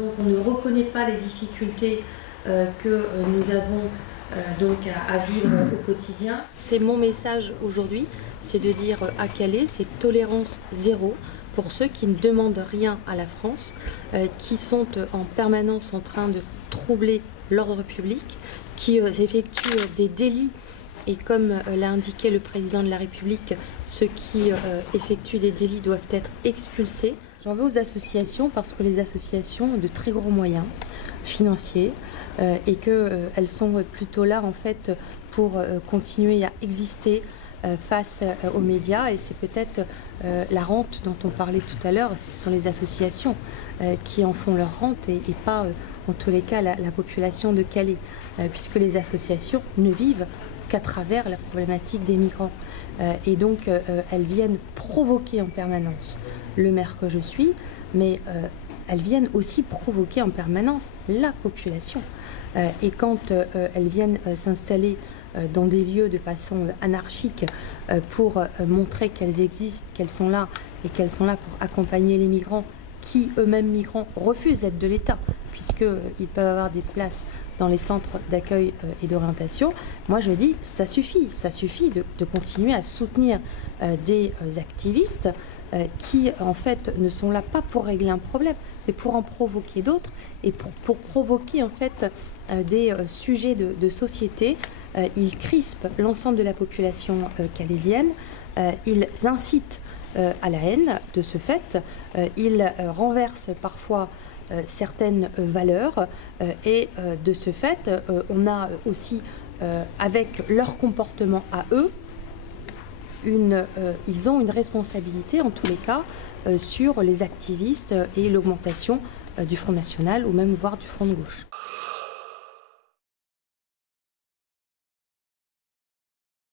Donc on ne reconnaît pas les difficultés que nous avons donc à vivre au quotidien. C'est mon message aujourd'hui, c'est de dire à Calais, c'est tolérance zéro pour ceux qui ne demandent rien à la France, qui sont en permanence en train de troubler l'ordre public, qui effectuent des délits. Et comme l'a indiqué le président de la République, ceux qui effectuent des délits doivent être expulsés. J'en veux aux associations parce que les associations ont de très gros moyens financiers et qu'elles sont plutôt là en fait pour continuer à exister face aux médias, et c'est peut-être la rente dont on parlait tout à l'heure, ce sont les associations qui en font leur rente et pas en tous les cas la population de Calais, puisque les associations ne vivent qu'à travers la problématique des migrants. Et donc elles viennent provoquer en permanence le maire que je suis, mais elles viennent aussi provoquer en permanence la population. Et quand elles viennent s'installer dans des lieux de façon anarchique pour montrer qu'elles existent, qu'elles sont là et qu'elles sont là pour accompagner les migrants qui eux-mêmes migrants refusent l'aide de l'État puisqu'ils peuvent avoir des places dans les centres d'accueil et d'orientation, moi je dis ça suffit de continuer à soutenir des activistes qui en fait ne sont là pas pour régler un problème, mais pour en provoquer d'autres et pour provoquer en fait des sujets de société. Ils crispent l'ensemble de la population calaisienne, ils incitent à la haine de ce fait, ils renversent parfois certaines valeurs et de ce fait on a aussi avec leur comportement à eux ils ont une responsabilité en tous les cas sur les activistes et l'augmentation du Front National ou même voire du Front de gauche.